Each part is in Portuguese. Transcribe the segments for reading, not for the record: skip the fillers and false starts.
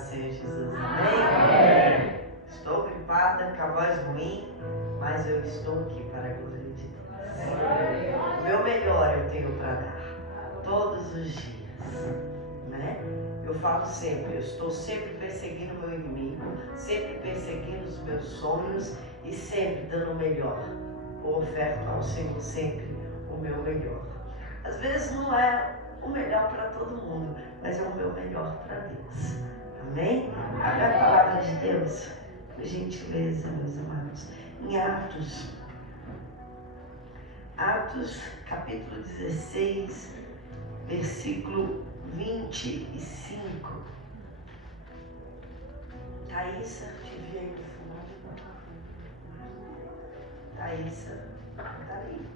Senhor Jesus. Amém? Estou gripada, com a voz ruim, mas eu estou aqui para a glória de Deus. O meu melhor eu tenho para dar, todos os dias, né? Eu falo sempre, eu estou sempre perseguindo o meu inimigo, sempre perseguindo os meus sonhos e sempre dando o melhor. Eu oferto ao Senhor sempre o meu melhor. Às vezes não é o melhor para todo mundo, mas é o meu melhor para Deus. Amém? Abre a palavra de Deus, por gentileza, meus amados, em Atos, capítulo 16, versículo 25. Thaísa, te vi aí no fundo. Thaísa, tá aí.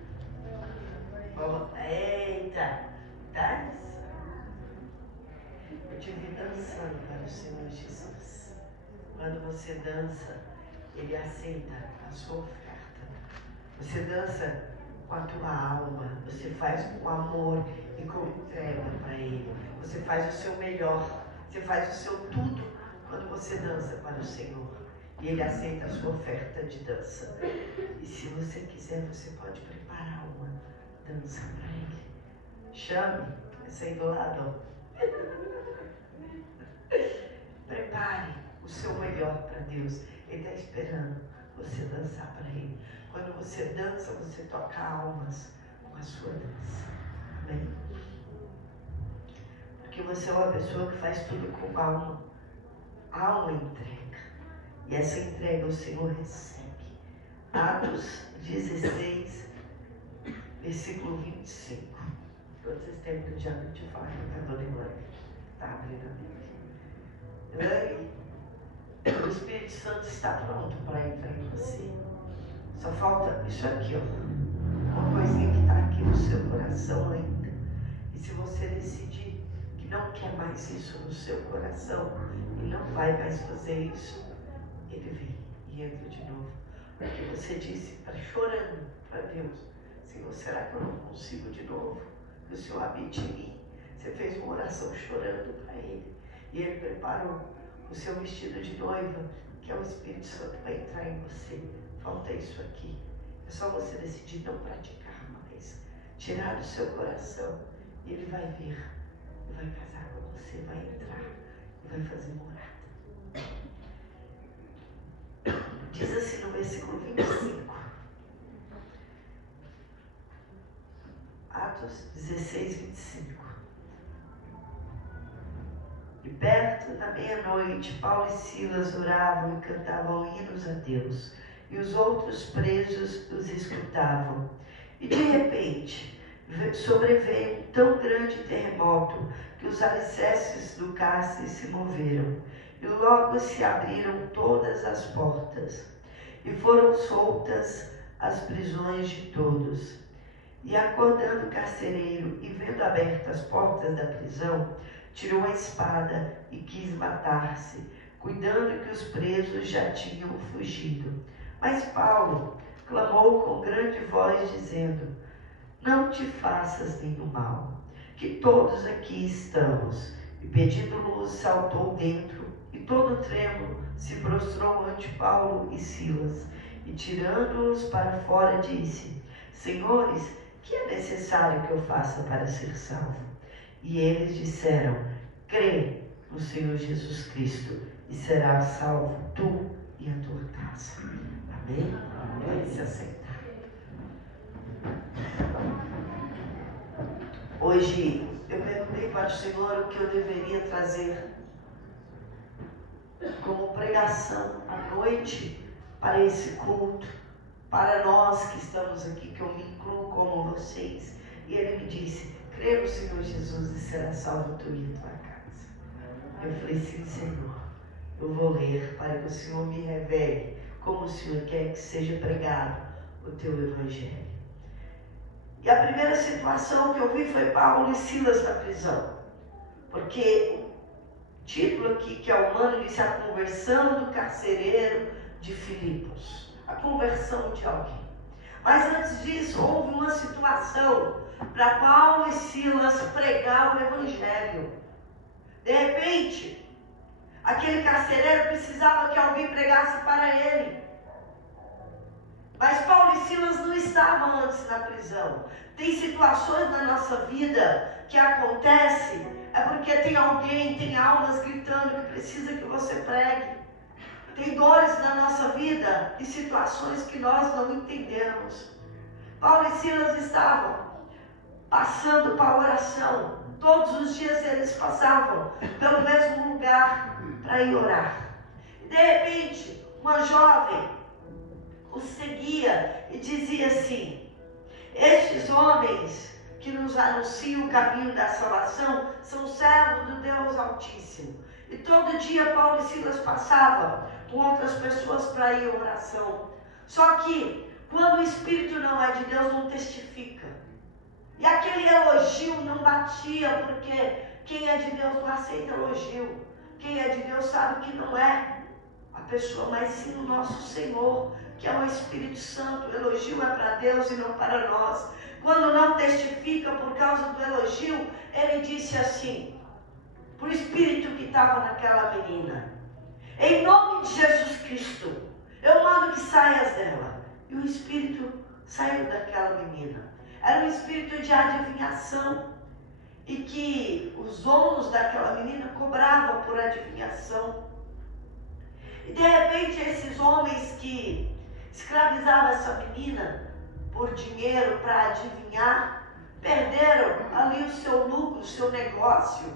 Vamos. Eita, Thaísa. Eu te vi dançando para o Senhor Jesus. Quando você dança, Ele aceita a sua oferta. Você dança com a tua alma, você faz com amor e com entrega para Ele. Você faz o seu melhor, você faz o seu tudo quando você dança para o Senhor. E Ele aceita a sua oferta de dança. E se você quiser, você pode preparar uma dança para Ele. Chame, essa aí do lado. Prepare o seu melhor para Deus. Ele está esperando você dançar para Ele. Quando você dança, você toca almas com a sua dança. Amém? Porque você é uma pessoa que faz tudo com alma. Alma entrega. E essa entrega o Senhor recebe. Atos 16, versículo 25. Todos vocês têm que já te falar que a dona Elaine está abrindo a Bíblia. Elaine, o Espírito Santo está pronto para entrar em você. Só falta isso aqui, ó. Uma coisinha que está aqui no seu coração ainda. E se você decidir que não quer mais isso no seu coração e não vai mais fazer isso, Ele vem e entra de novo. Porque você disse, chorando para Deus: Senhor, será que eu não consigo de novo? Que o Senhor habite em mim. Você fez uma oração chorando para Ele. E Ele preparou o seu vestido de noiva, que é o Espírito Santo, para entrar em você. Falta isso aqui. É só você decidir não praticar mais. Tirar do seu coração. E Ele vai vir. E vai casar com você. Vai entrar. E vai fazer morada. Diz assim no versículo 25. Atos 16, 25. E perto da meia-noite, Paulo e Silas oravam e cantavam hinos a Deus. E os outros presos os escutavam. E de repente, sobreveio um tão grande terremoto que os alicerces do cárcere se moveram. E logo se abriram todas as portas. E foram soltas as prisões de todos. E acordando o carcereiro e vendo abertas as portas da prisão, tirou a espada e quis matar-se, cuidando que os presos já tinham fugido. Mas Paulo clamou com grande voz, dizendo: Não te faças nenhum mal, que todos aqui estamos. E pedindo luz, saltou dentro, e todo trêmulo se prostrou ante Paulo e Silas. E tirando-os para fora, disse: Senhores, que é necessário que eu faça para ser salvo? E eles disseram: Crê no Senhor Jesus Cristo, e serás salvo tu e a tua casa. Amém? Pode se aceitar. Hoje eu perguntei para o Senhor o que eu deveria trazer como pregação à noite para esse culto, para nós que estamos aqui, que eu me incluo como vocês. E Ele me disse: crê no Senhor Jesus e será salvo tu e a tua casa. Eu falei: sim, Senhor, eu vou ler para que o Senhor me revele como o Senhor quer que seja pregado o teu evangelho. E a primeira situação que eu vi foi Paulo e Silas na prisão, porque o título aqui que é humano diz: a conversão do carcereiro de Filipos, a conversão de alguém. Mas antes disso houve uma situação para Paulo e Silas pregar o evangelho. De repente, Aquele carcereiro precisava que alguém pregasse para ele. Mas Paulo e Silas não estavam antes na prisão. Tem situações na nossa vida que acontecem, é porque tem alguém, tem almas gritando que precisa que você pregue. Tem dores na nossa vida e situações que nós não entendemos. Paulo e Silas estavam passando para a oração. Todos os dias eles passavam pelo mesmo lugar para ir orar. E de repente, uma jovem os seguia e dizia assim: estes homens que nos anunciam o caminho da salvação são servos do Deus Altíssimo. E todo dia Paulo e Silas passavam com outras pessoas para ir à oração. Só que quando o Espírito não é de Deus, não testifica. E aquele elogio não batia, porque quem é de Deus não aceita elogio. Quem é de Deus sabe que não é a pessoa, mas sim o nosso Senhor, que é o Espírito Santo. O elogio é para Deus e não para nós. Quando não testifica por causa do elogio, ele disse assim, para o Espírito que estava naquela menina: em nome de Jesus Cristo, eu mando que saias dela. E o Espírito saiu daquela menina. Era um espírito de adivinhação, e que os donos daquela menina cobravam por adivinhação. E de repente esses homens que escravizavam essa menina por dinheiro para adivinhar, perderam ali o seu lucro, o seu negócio.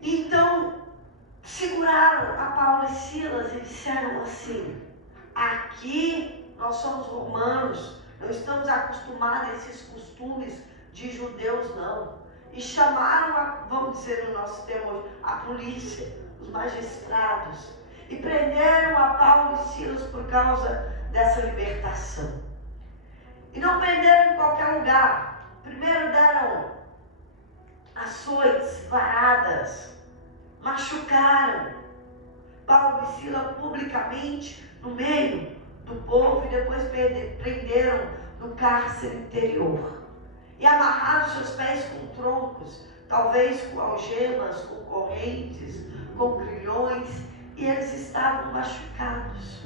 Então seguraram a Paulo e Silas e disseram assim: aqui nós somos romanos, não estamos acostumados a esses costumes de judeus, não. E chamaram, vamos dizer no nosso termo hoje, a polícia, os magistrados, e prenderam a Paulo e Silas por causa dessa libertação. E não prenderam em qualquer lugar. Primeiro deram açoites, varadas, machucaram Paulo e Silas publicamente no meio do povo, e depois prenderam no cárcere interior. E amarraram seus pés com troncos, talvez com algemas, com correntes, com grilhões, e eles estavam machucados.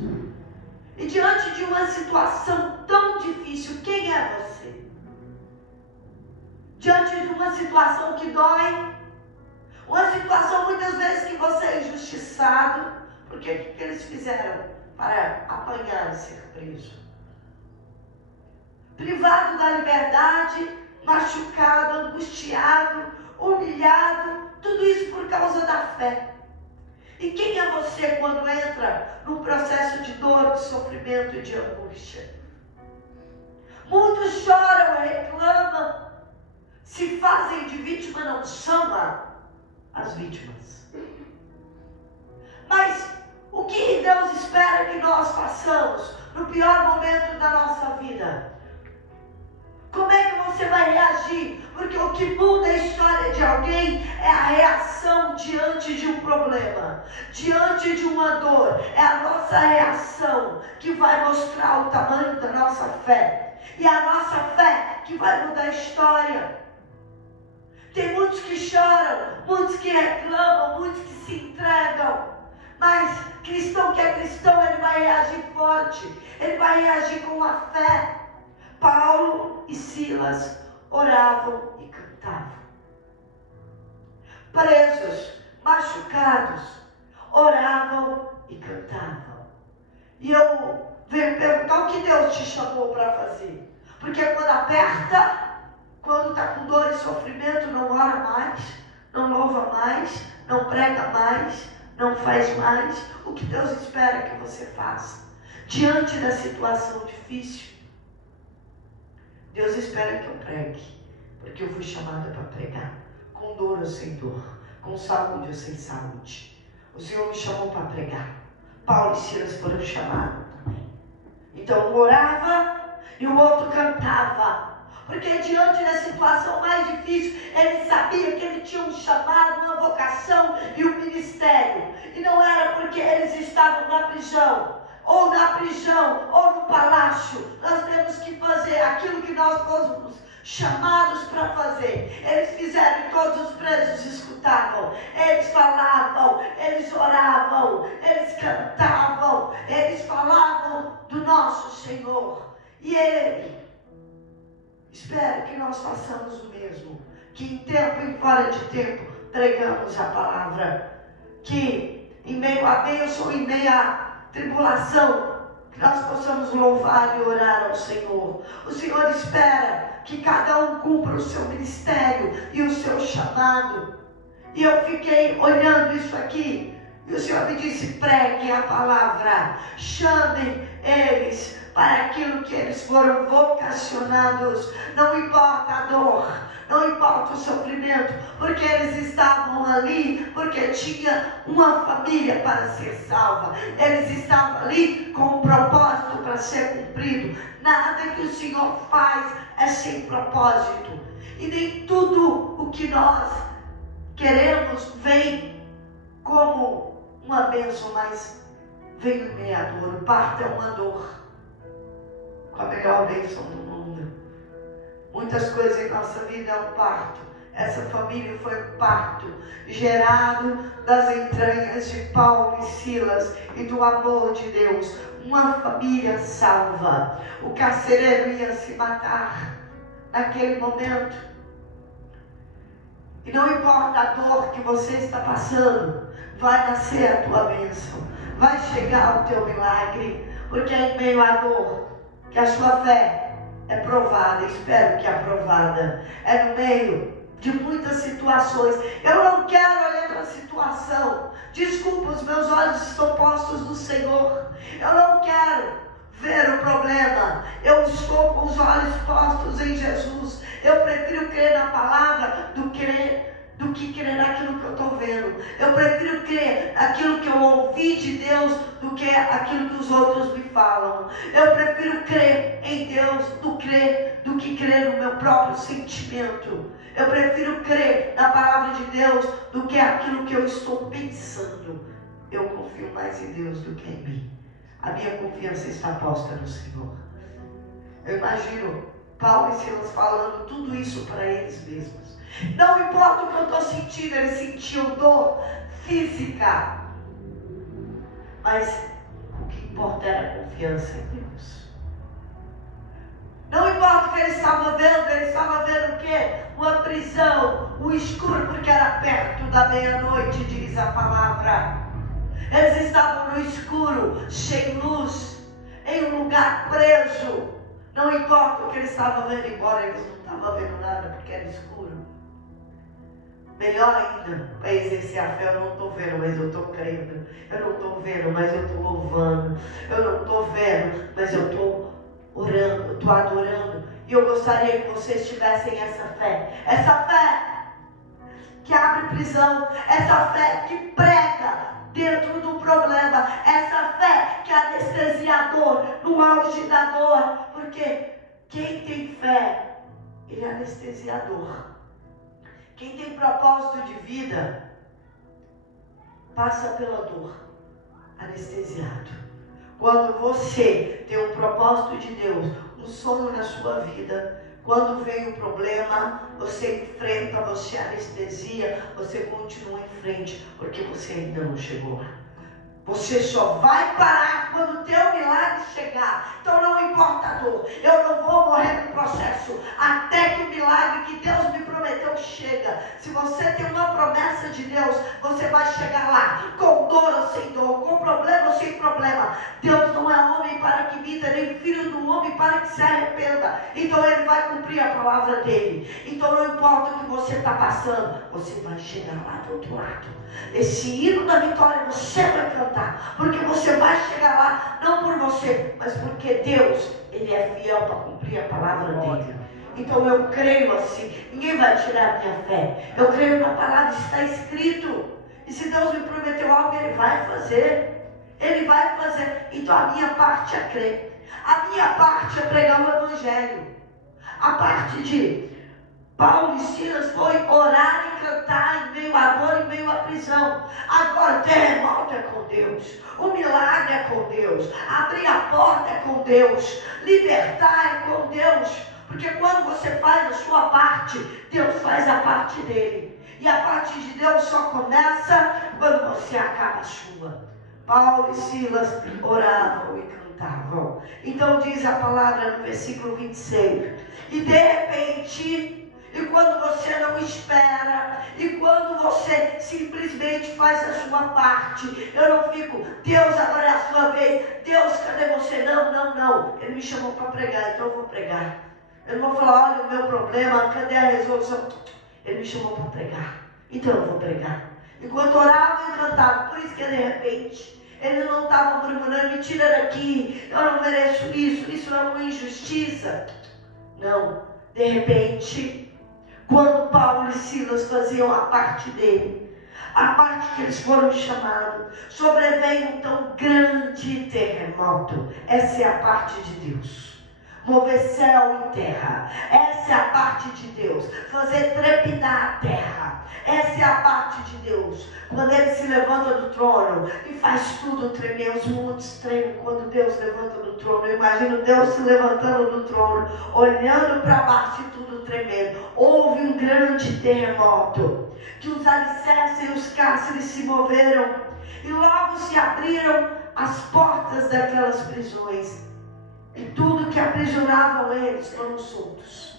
E diante de uma situação tão difícil, quem é você? Diante de uma situação que dói, uma situação muitas vezes que você é injustiçado, porque o que eles fizeram para apanhar e ser preso? Privado da liberdade, machucado, angustiado, humilhado, tudo isso por causa da fé. E quem é você quando entra num processo de dor, de sofrimento e de angústia? Muitos choram, reclamam, se fazem de vítima, não chamam as vítimas. Mas o que Deus espera que nós façamos no pior momento da nossa vida? Como é que você vai reagir? Porque o que muda a história de alguém é a reação diante de um problema, diante de uma dor. É a nossa reação que vai mostrar o tamanho da nossa fé. E a nossa fé que vai mudar a história. Tem muitos que choram, muitos que reclamam, muitos que se entregam. Mas cristão que é cristão, ele vai reagir forte. Ele vai reagir com a fé. Paulo e Silas oravam e cantavam. Presos, machucados, oravam e cantavam. E eu venho perguntar: o que Deus te chamou para fazer? Porque quando aperta, quando está com dor e sofrimento, não ora mais, não louva mais, não prega mais, não faz mais. O que Deus espera que você faça diante da situação difícil? Deus espera que eu pregue, porque eu fui chamada para pregar, com dor ou sem dor, com saúde ou sem saúde. O Senhor me chamou para pregar. Paulo e Silas foram chamados também. Então um orava e o outro cantava, porque diante da situação mais difícil, ele sabia que ele tinha um chamado, uma vocação e um ministério. E não era porque eles estavam na prisão, ou no palácio. Nós temos que fazer aquilo que nós fomos chamados para fazer. Eles fizeram e todos os presos escutavam. Eles falavam, eles oravam, eles cantavam, eles falavam do nosso Senhor. E Ele espera que nós façamos o mesmo, que em tempo e fora de tempo pregamos a palavra, que em meio à bênção, em meio à tribulação, que nós possamos louvar e orar ao Senhor. O Senhor espera que cada um cumpra o seu ministério e o seu chamado. E eu fiquei olhando isso aqui, e o Senhor me disse: preguem a palavra, chamem eles para aquilo que eles foram vocacionados. Não importa a dor, não importa o sofrimento, porque eles estavam ali, porque tinha uma família para ser salva. Eles estavam ali com um propósito para ser cumprido. Nada que o Senhor faz é sem propósito. E nem tudo o que nós queremos vem como uma bênção, mas vem em meio à dor. O parto é uma dor, com a melhor bênção do mundo. Muitas coisas em nossa vida é um parto. Essa família foi um parto gerado das entranhas de Paulo e Silas e do amor de Deus. Uma família salva. O carcereiro ia se matar naquele momento. E não importa a dor que você está passando, vai nascer a tua bênção, vai chegar o teu milagre, porque é em meio à dor que a sua fé é provada. Espero que aprovada. É no meio de muitas situações. Eu não quero olhar para a situação. Desculpa, os meus olhos estão postos no Senhor. Eu não quero ver o problema. Eu estou com os olhos postos em Jesus. Eu prefiro crer na palavra do que crer naquilo que eu estou vendo. Eu prefiro crer naquilo que eu ouvi de Deus do que aquilo que os outros me falam. Eu prefiro crer em Deus do que crer no meu próprio sentimento. Eu prefiro crer na palavra de Deus do que aquilo que eu estou pensando. Eu confio mais em Deus do que em mim. A minha confiança está posta no Senhor. Eu imagino Paulo e Silas falando tudo isso para eles mesmos. Não importa o que eu estou sentindo, eles sentiam dor física, mas o que importa era a confiança em Deus. Não importa o que eles estavam vendo o quê? Uma prisão, um escuro, porque era perto da meia-noite, diz a palavra. Eles estavam no escuro, sem luz, em um lugar preso. Não importa o que eles estavam vendo, embora eles não estavam vendo nada, porque era escuro. Melhor ainda, para exercer a fé, eu não estou vendo, mas eu estou crendo. Eu não estou vendo, mas eu estou louvando. Eu não estou vendo, mas eu estou orando, eu estou adorando. E eu gostaria que vocês tivessem essa fé. Essa fé que abre prisão. Essa fé que prega dentro do problema. Essa fé que anestesia a dor, no auge da dor. Porque quem tem fé, ele anestesia a dor. Quem tem propósito de vida, passa pela dor, anestesiado. Quando você tem um propósito de Deus, um sonho na sua vida, quando vem o problema, você enfrenta, você anestesia, você continua em frente, porque você ainda não chegou lá. Você só vai parar quando o teu milagre chegar. Então não importa a dor. Eu não vou morrer no processo até que o milagre que Deus me prometeu chega. Se você tem uma promessa de Deus, você vai chegar lá, com dor ou sem dor, com problema ou sem problema. Deus não é homem para que minta, nem filho do homem para que se arrependa. Então Ele vai cumprir a palavra dEle. Então não importa o que você está passando, você vai chegar lá do outro lado. Esse hino da vitória você vai cantar, porque você vai chegar lá, não por você, mas porque Deus, Ele é fiel para cumprir a palavra dEle. Então eu creio assim, ninguém vai tirar a minha fé. Eu creio na palavra, está escrito. E se Deus me prometeu algo, Ele vai fazer. Ele vai fazer. Então a minha parte é crer. A minha parte é pregar o Evangelho. A parte de Paulo e Silas foi orar e cantar em meio à dor, em meio à prisão. Agora o terremoto é com Deus, o milagre é com Deus, abrir a porta é com Deus, libertar é com Deus. Porque quando você faz a sua parte, Deus faz a parte dele. E a parte de Deus só começa quando você você acaba a chuva. Paulo e Silas oravam e cantavam. Então diz a palavra no versículo 26. E de repente, e quando você não espera, e quando você simplesmente faz a sua parte, eu não fico, Deus, agora é a sua vez, Deus, cadê você? Não. Ele me chamou para pregar, então eu vou pregar. Eu não vou falar, olha o meu problema, cadê a resolução? Ele me chamou para pregar, então eu vou pregar. Enquanto orava e cantava, por isso que de repente, ele não estava murmurando, me tira daqui, eu não mereço isso é uma injustiça. Não, de repente, quando Paulo e Silas faziam a parte dele, a parte que eles foram chamados, sobreveio um tão grande terremoto. Essa é a parte de Deus. Mover céu e terra. Essa é a parte de Deus. Fazer trepidar a terra. Essa é a parte de Deus. Quando Ele se levanta do trono e faz tudo tremer, os montes tremem quando Deus levanta do trono. Eu imagino Deus se levantando do trono, olhando para baixo e tudo tremendo. Houve um grande terremoto, que os alicerces e os cárceres se moveram, e logo se abriram as portas daquelas prisões, e tudo que aprisionavam eles foram soltos.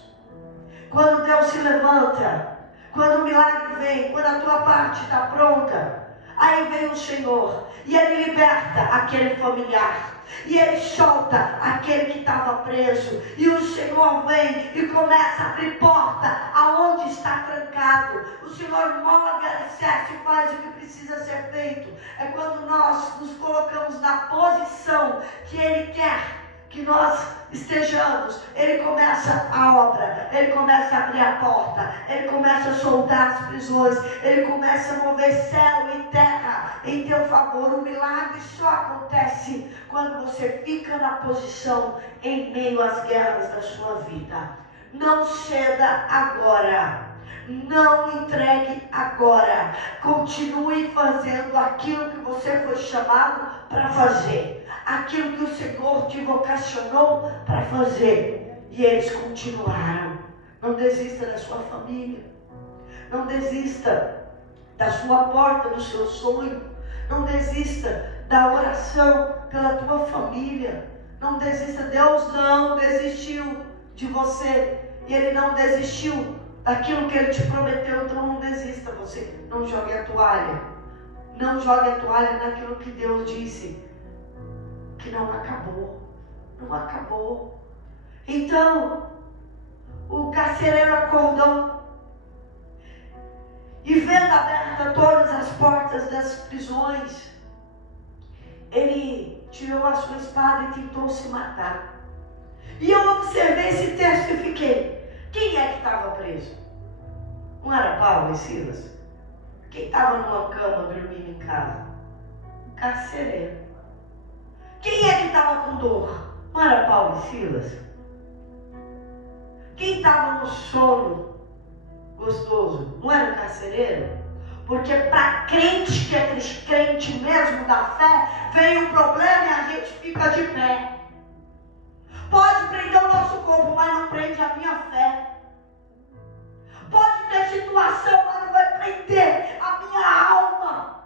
Quando Deus se levanta, quando o milagre vem, quando a tua parte está pronta, aí vem o Senhor e Ele liberta aquele familiar, e Ele solta aquele que estava preso, e o Senhor vem e começa a abrir porta aonde está trancado. O Senhor move alicerce e faz o que precisa ser feito. É quando nós nos colocamos na posição que Ele quer que nós estejamos, Ele começa a obra, Ele começa a abrir a porta, Ele começa a soltar as prisões, Ele começa a mover céu e terra em teu favor. O milagre só acontece quando você fica na posição em meio às guerras da sua vida. Não ceda agora. Não entregue agora. Continue fazendo aquilo que você foi chamado para fazer. Aquilo que o Senhor te vocacionou para fazer. E eles continuaram. Não desista da sua família. Não desista da sua porta, do seu sonho. Não desista da oração pela tua família. Não desista. Deus não desistiu de você. E Ele não desistiu daquilo que Ele te prometeu. Então não desista. Você não jogue a toalha. Não jogue a toalha naquilo que Deus disse que não acabou. Não acabou. Então o carcereiro acordou e, vendo abertas todas as portas das prisões, ele tirou a sua espada e tentou se matar. E eu observei esse texto e fiquei, quem é que estava preso? Não era Paulo e Silas? Quem estava numa cama dormindo em casa? Um carcereiro. Quem é que estava com dor? Não era Paulo e Silas? Quem estava no sono gostoso? Não era o carcereiro? Porque para crente, que é crente mesmo da fé, vem um problema e a gente fica de pé. Pode prender o nosso corpo, mas não prende a minha fé. Pode ter situação, mas não vai prender a minha alma.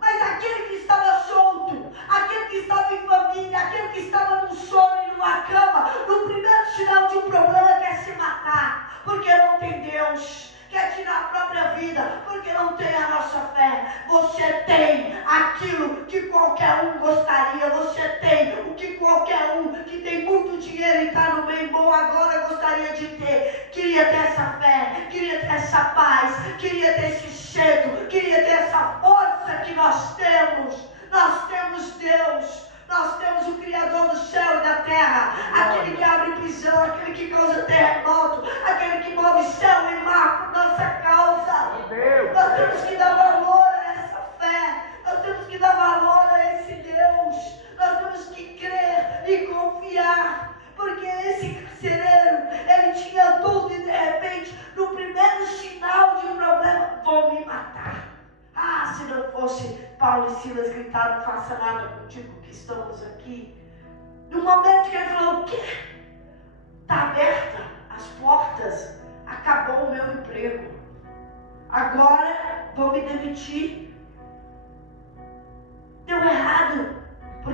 Mas aquele que estava solto, aquele que estava em família, aquele que estava no sono e numa cama, no primeiro sinal de um problema quer se matar, porque não tem Deus. Quer tirar a própria vida, porque não tem a nossa fé. Você tem aquilo que qualquer um gostaria. Você tem o que qualquer um que tem muito dinheiro e está no bem bom agora gostaria de ter. Queria ter essa fé, queria ter essa paz, queria ter esse cedo, queria ter essa força que nós temos. Nós temos Deus. Nós temos o Criador do céu e da terra, aquele que abre prisão, aquele que causa terremoto, aquele que move céu e mar por nossa causa. Nós temos que dar valor a essa fé, nós temos que dar valor a esse Deus, nós temos que crer e confiar, porque esse carcereiro, ele tinha tudo e de repente, no primeiro sinal de um problema, vão me matar. Ah, se não fosse Paulo e Silas gritaram, não faça nada contigo que estamos aqui. No momento que ele falou, o quê? Está aberta as portas, acabou o meu emprego. Agora vão me demitir.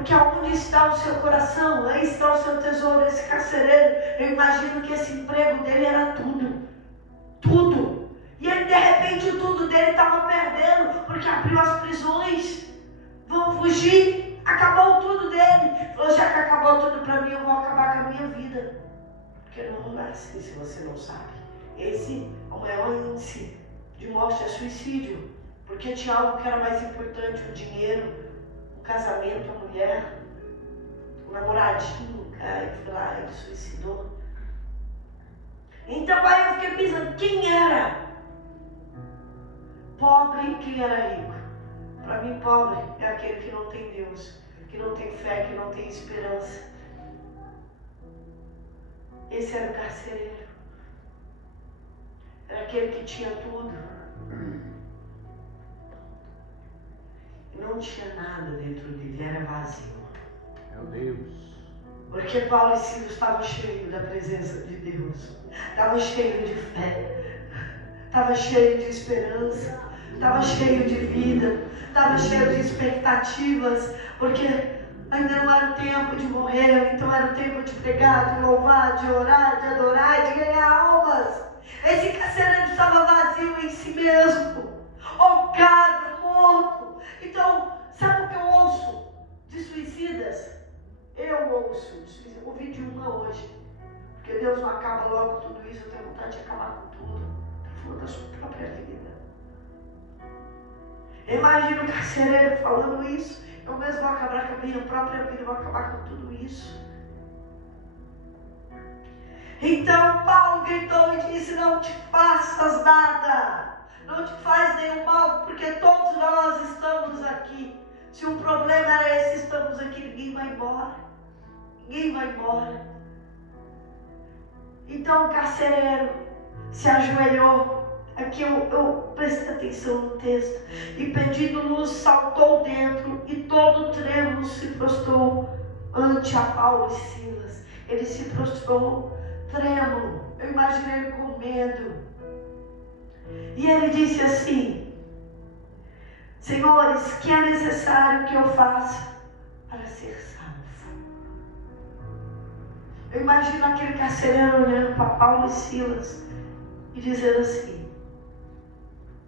Porque aonde está o seu coração, aí está o seu tesouro. Esse carcereiro, eu imagino que esse emprego dele era tudo. Tudo. E ele, de repente, tudo dele estava perdendo, porque abriu as prisões. Vão fugir. Acabou tudo dele. Falou, já que acabou tudo para mim, eu vou acabar com a minha vida. Porque não é assim, se você não sabe. Esse é o maior índice de morte, é suicídio. Porque tinha algo que era mais importante, o dinheiro, o casamento, a mulher, o namoradinho, cara, e foi lá, ele suicidou. Então aí eu fiquei pensando, quem era pobre e quem era rico? Para mim, pobre é aquele que não tem Deus, que não tem fé, que não tem esperança. Esse era o carcereiro. Era aquele que tinha tudo. E não tinha nada dentro dele, era vazio. Meu Deus. Porque Paulo e Silas estavam cheios da presença de Deus. Estavam cheios de fé. Estavam cheios de esperança. Estavam cheios de vida. Estavam cheios de expectativas. Porque ainda não era o tempo de morrer. Então era o tempo de pregar, de louvar, de orar, de adorar, de ganhar almas. Esse carcereiro estava vazio em si mesmo. Ocado, morto. Então, sabe o que eu ouço de suicidas? Eu ouço de suicidas. Ouvi de uma hoje. Porque Deus não acaba logo tudo isso. Eu tenho vontade de acabar com tudo. Está falando da sua própria vida. Imagina o carcereiro falando isso. Eu mesmo vou acabar com a minha própria vida. Eu vou acabar com tudo isso. Então Paulo gritou e disse, não te faças nada. Não te faz nenhum mal, porque todos nós estamos aqui. Se o problema era esse, estamos aqui, ninguém vai embora. Ninguém vai embora. Então o carcereiro se ajoelhou. Aqui eu prestei atenção no texto. E pedindo luz, saltou dentro e todo trêmulo se prostrou ante a Paulo e Silas. Ele se prostrou trêmulo. Eu imaginei ele com medo. E ele disse assim, senhores, que é necessário que eu faça para ser salvo? Eu imagino aquele carcereiro olhando para Paulo e Silas e dizendo assim,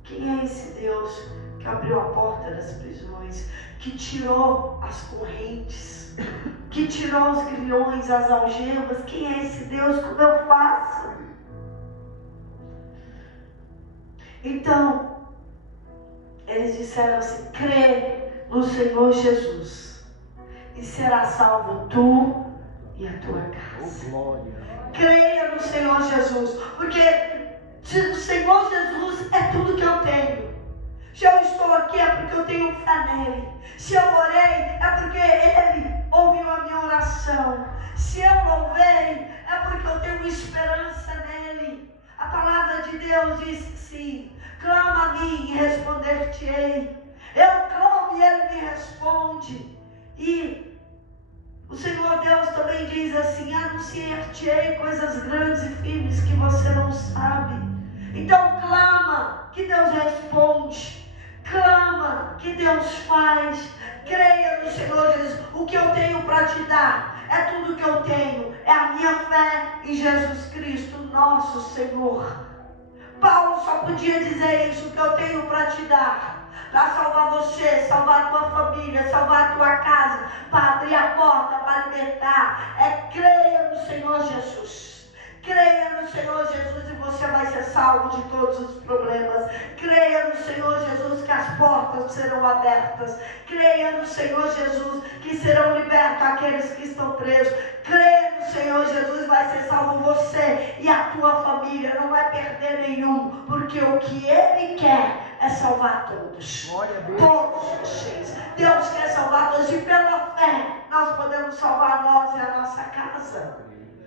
quem é esse Deus que abriu a porta das prisões, que tirou as correntes, que tirou os grilhões, as algemas? Quem é esse Deus? Como eu faço? Então, eles disseram assim, crê no Senhor Jesus e será salvo tu e a tua casa. Oh, glória. Creia no Senhor Jesus, porque o Senhor Jesus é tudo que eu tenho. Se eu estou aqui é porque eu tenho fé nele. Se eu orei é porque ele ouviu a minha oração. Se eu louvei é porque eu tenho esperança nele. A palavra de Deus diz assim, clama a mim e responder-te-ei. Eu clamo e ele me responde. E o Senhor Deus também diz assim, anunciar-te-ei coisas grandes e firmes que você não sabe. Então clama que Deus responde. Clama que Deus faz. Creia no Senhor Jesus. O que eu tenho para te dar é tudo que eu tenho. É a minha fé em Jesus Cristo, nosso Senhor. Paulo só podia dizer isso, que eu tenho para te dar, para salvar você, salvar a tua família, salvar a tua casa, para abrir a porta, para libertar. É creia no Senhor Jesus. Creia no Senhor Jesus e você vai ser salvo de todos os problemas. Creia no Senhor Jesus que as portas serão abertas. Creia no Senhor Jesus que serão libertos aqueles que estão presos. Creia no Senhor Jesus, vai ser salvo você e a tua família. Não vai perder nenhum, porque o que Ele quer é salvar todos. Glória a Deus. Todos vocês. Deus quer salvar todos e pela fé nós podemos salvar nós e a nossa casa.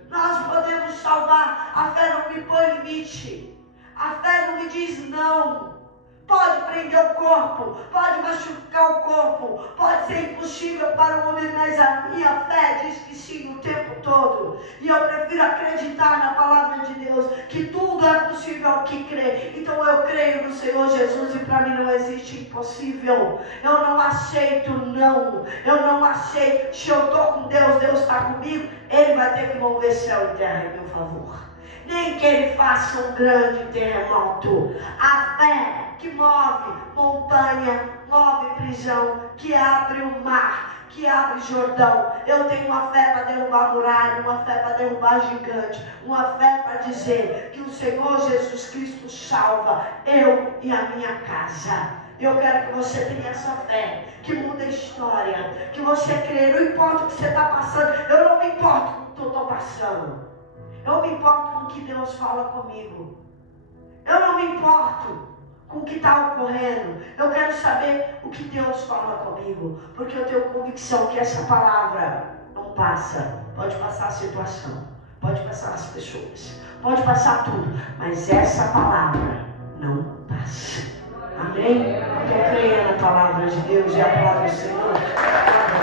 Nós podemos salvar. A fé não me põe limite. A fé não me diz não. Pode prender o corpo, pode machucar o corpo, pode ser impossível para o homem, mas a minha fé diz que sim o tempo todo. E eu prefiro acreditar na palavra de Deus, que tudo é possível ao que crê. Então eu creio no Senhor Jesus e para mim não existe impossível. Eu não aceito não, eu não aceito. Se eu estou com Deus, Deus está comigo, Ele vai ter que mover céu e terra em meu favor. Nem que Ele faça um grande terremoto. A fé que move montanha, move prisão, que abre o mar, que abre Jordão. Eu tenho uma fé para derrubar muralha, uma fé para derrubar gigante, uma fé para dizer que o Senhor Jesus Cristo salva eu e a minha casa. Eu quero que você tenha essa fé, que muda a história, que você crê, não importa o que você está passando, eu não me importo com o que eu estou passando. Eu me importo com o que Deus fala comigo. Eu não me importo com o que está ocorrendo. Eu quero saber o que Deus fala comigo, porque eu tenho convicção que essa palavra não passa. Pode passar a situação, pode passar as pessoas, pode passar tudo, mas essa palavra não passa. Amém? Eu creio na palavra de Deus e a palavra do Senhor.